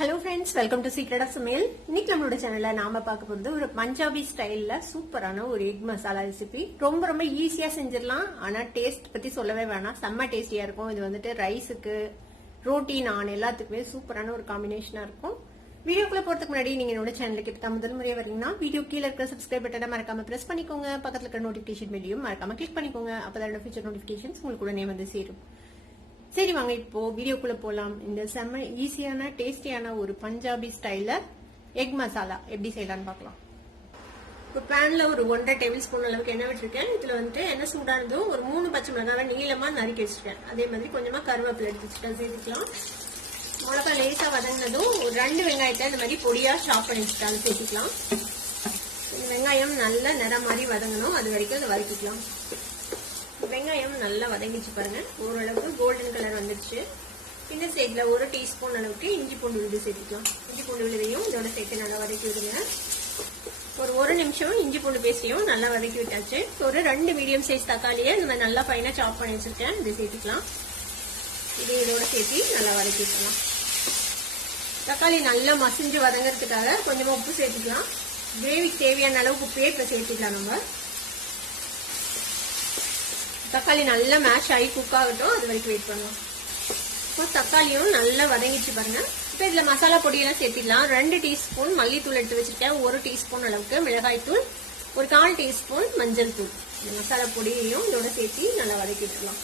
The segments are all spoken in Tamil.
Hello friends, welcome to secret of சமையல். இன்னைக்கு நம்மளோட சேனல்ல நாம பார்க்க போறது ஒரு பஞ்சாபி ஸ்டைல்ல சூப்பரான ஒரு எக் மசாலா ரெசிபி. ரொம்ப ரொம்ப ஈஸியா செஞ்சிடலாம். ஆனா டேஸ்ட் பத்தி சொல்லவே வேணாம், செம்ம டேஸ்டியா இருக்கும். இது வந்துட்டு ரைஸுக்கு, ரோட்டி, நான் எல்லாத்துக்குமே சூப்பரான ஒரு காம்பினேஷனா இருக்கும். வீடியோக்குள்ள போறதுக்கு முன்னாடி நீங்க என்னோட சேனலுக்கு இப்ப முதல் முறையா வரீங்கன்னா வீடியோ கீழே இருக்கிற சப்ஸ்கிரைப் பட்டனை மறக்காம பிரஸ் பண்ணிக்கோங்க. பக்கத்துல இருக்கிற நோட்டிபிகேஷன் பெல்லையும் மறக்காம கிளிக் பண்ணிக்கோங்க. அப்பதான் ஃபியூச்சர் நோட்டிபிகேஷன்ஸ் உங்களுக்கு உடனே வந்து சேரும். சரி வாங்க இப்போ வீடியோக்குள்ள போலாம். இந்த செம்ம ஈஸியான டேஸ்டியான ஒரு பஞ்சாபி ஸ்டைல்ல எக் மசாலா எப்படி செய்யலாம்னு பார்க்கலாம். இப்போ பேன்ல ஒரு 1.5 டேபிள் ஸ்பூன் அளவுக்கு எண்ணெய் விட்டுருக்கேன். இதுல வந்துட்டு எண்ணெய் சூடானதும் ஒரு 3 பச்சை மிளகாவை நீளமா நறுக்கி வச்சிருக்கேன். அதே மாதிரி கொஞ்சமா கருவேப்பிலை எடுத்து வச்சுட்டேன், சேர்த்துக்கலாம். மிளகா லேசா வதங்கினதும் ஒரு 2 வெங்காயத்தை இந்த மாதிரி பொடியா ஷாப் பண்ணி வச்சுட்டு அதை சேர்த்துக்கலாம். இந்த வெங்காயம் நல்லா நிறம் மாதிரி வதங்கணும், அது வரைக்கும் அதை வதக்கிக்கலாம். வெங்காயம் நல்லா வதங்கிச்சு பாருங்க, ஓரளவுக்கு கோல்டன் கலர் வந்துருச்சு. இந்த ஸ்டேஜ்ல 1 டீஸ்பூன் அளவுக்கு இஞ்சி பூண்டு விழுது சேர்த்துக்கலாம். இஞ்சி பூண்டு விழுதையும் இதோட சேர்த்து நல்லா வதக்கி விடுங்க. ஒரு 1 நிமிஷம் இஞ்சி பூண்டு பேஸ்டையும் நல்லா வதக்கி விட்டாச்சு. ஒரு 2 மீடியம் சைஸ் தக்காளியை இந்த மாதிரி நல்லா ஃபைனா சாப் பண்ணி வச்சிருக்கேன், இதை சேர்த்துக்கலாம். இதோட சேர்த்து நல்லா வதக்கி விட்டுலாம். தக்காளி நல்லா மசிஞ்சு வதங்கிறதுக்காக கொஞ்சமா உப்பு சேர்த்துக்கலாம். கிரேவிக்கு தேவையான அளவுக்கு உப்பே இப்ப சேர்த்துக்கலாம். நம்ம தக்காளி நல்லா மேஷ் ஆகி குக் ஆகட்டும், அது வரைக்கும் வெயிட் பண்ணலாம். இப்போ தக்காளியும் நல்லா வதங்கிச்சு பாருங்க. இப்போ இதுல மசாலா பொடியெல்லாம் சேர்த்திடலாம். 2 டீஸ்பூன் மல்லித்தூள் எடுத்து வச்சிருக்கேன், 1 டீஸ்பூன் அளவுக்கு மிளகாய் தூள், ஒரு 1/4 டீஸ்பூன் மஞ்சள் தூள். இந்த மசாலா பொடியையும் இதோட சேர்த்து நல்லா வதக்கி விட்டுலாம்.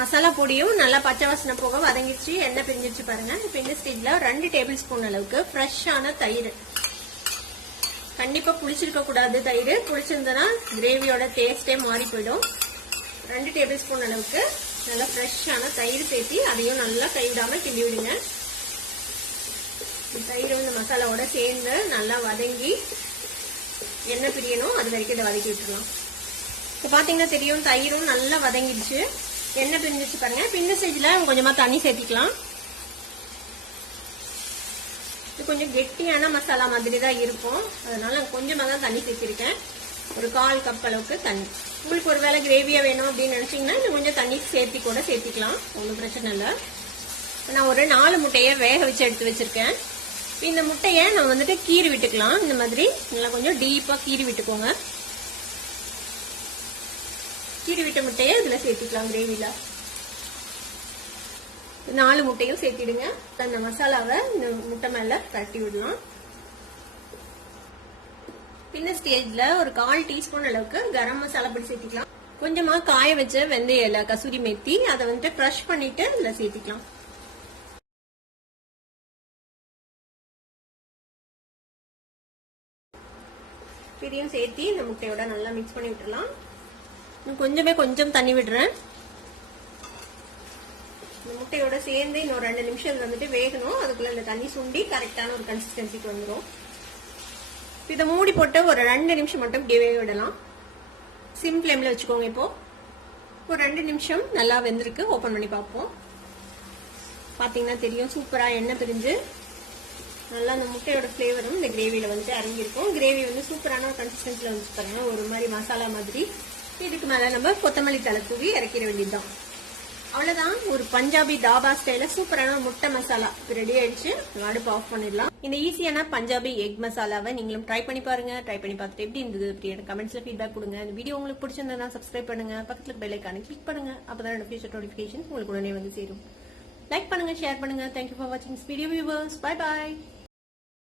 மசாலா பொடியும் நல்லா பச்சை வாசனை போக வதங்கிடுச்சு, எண்ணெய் பிரிஞ்சிருச்சு பாருங்க. இப்போ இந்த ஸ்டேஜ்ல 2 டேபிள் ஸ்பூன் அளவுக்கு ஃப்ரெஷ்ஷான தயிர். கண்டிப்பா புளிச்சிருக்க கூடாது, தயிர் புளிச்சிருந்தனா கிரேவியோட டேஸ்டே மாறி போயிடும். 2 டேபிள் ஸ்பூன் அளவுக்கு நல்லா ஃப்ரெஷ்ஷான தயிர் சேர்த்து அதையும் நல்லா கைவிடாம கிண்டி விடுங்க. தயிர் இந்த மசாலாவோட சேர்ந்து நல்லா வதங்கி எண்ணெய் பிரியணும், அது வரைக்கும் இதை வதக்கி விட்டுருலாம். இப்போ பாத்தீங்கன்னா தெரியும், தயிரும் நல்லா வதங்கிடுச்சு, எண்ணெய் பிரிஞ்சிச்சு பாருங்க. இந்த ஸ்டேஜ்ல கொஞ்சமா தண்ணி சேர்த்திக்கலாம். கொஞ்சம் கெட்டியான மசாலா மாதிரி தான் இருக்கும், அதனால கொஞ்சமா தான் தண்ணி சேர்த்திருக்கேன். ஒரு 1/4 கப் அளவுக்கு தண்ணி. உங்களுக்கு ஒருவேளை கிரேவியா வேணும் அப்படின்னு நினைச்சீங்கன்னா இன்னும் கொஞ்சம் தண்ணி சேர்த்தி கூட சேர்த்திக்கலாம், ஒன்றும் பிரச்சனை இல்லை. நான் ஒரு 4 முட்டையை வேக வச்சு எடுத்து வச்சிருக்கேன். இந்த முட்டையை நம்ம வந்துட்டு கீறி விட்டுக்கலாம். இந்த மாதிரி நல்லா கொஞ்சம் டீப்பா கீறி விட்டுக்கோங்க. கீறி விட்ட முட்டையை இதுல சேர்த்திக்கலாம். கிரேவில 4 முட்டையும் சேர்த்திடுங்க. அந்த மசாலாவை இந்த முட்டை மேல கட்டி விடலாம். இந்த ஸ்டேஜ்ல ஒரு 1/4 டீஸ்பூன் அளவுக்கு கரம் மசாலா பொடி சேர்த்திக்கலாம். கொஞ்சமா காய வச்ச வெந்தய இலை, கசூரி மெத்தி, அதை வந்துட்டு க்ரஷ் பண்ணிட்டு இதுல சேர்த்திக்கலாம். இதையும் சேர்த்தி இந்த முட்டையோட நல்லா மிக்ஸ் பண்ணி விட்டுறலாம். கொஞ்சம் தண்ணி விடுறேன். இந்த முட்டையோட சேர்ந்து இன்னொரு 2 நிமிஷம் வந்துட்டு வேகணும். அதுக்குள்ள இந்த தண்ணி சுண்டி கரெக்டான ஒரு கன்சிஸ்டன்சிக்கு வந்துடும். இதை மூடி போட்டு ஒரு 2 நிமிஷம் மட்டும் இப்படியே வேக விடலாம். சிம் ஃபிளேம்ல வச்சுக்கோங்க. இப்போ ஒரு 2 நிமிஷம் நல்லா வெந்திருக்கு, ஓபன் பண்ணி பார்ப்போம். பாத்தீங்கன்னா தெரியும், சூப்பரா எண்ணெய் பிரிஞ்சு நல்லா அந்த முட்டையோட ஃபிளேவரும் இந்த கிரேவியில வந்து இறங்கியிருக்கும். கிரேவி வந்து சூப்பரான ஒரு கன்சிஸ்டன்சில வந்து பாருங்க, ஒரு மாதிரி மசாலா மாதிரி. இதுக்கு மேல நம்ம கொத்தமல்லி தலை தூவி இறக்கிட வேண்டியதுதான். அவ்வளவுதான், ஒரு பஞ்சாபி தாபா ஸ்டைல சூப்பரான முட்டை மசாலா ரெடி ஆயிடுச்சு. அடுப்பு ஆஃப் பண்ணிடலாம். இந்த ஈஸியான பஞ்சாபி எக் மசாலாவை நீங்களும் ட்ரை பண்ணி பாருங்க. ட்ரை பண்ணி பார்த்துட்டு எப்படி இருந்தது அப்படின்னு கமெண்ட்ஸ்ல ஃபீட்பேக் கொடுங்க. இந்த வீடியோ உங்களுக்கு பிடிச்சிருந்தா சப்ஸ்கிரைப் பண்ணுங்க, பக்கத்துல பெல் ஐகானை கிளிக் பண்ணுங்க. அப்பதான் ஃபியூச்சர் நோட்டிபிகேஷன் உங்களுக்கு உடனே வந்து சேரும். லைக் பண்ணுங்க, ஷேர் பண்ணுங்க. தேங்க்யூ ஃபார் வாட்சிங் வீடியோ வியூவர்ஸ். Bye bye.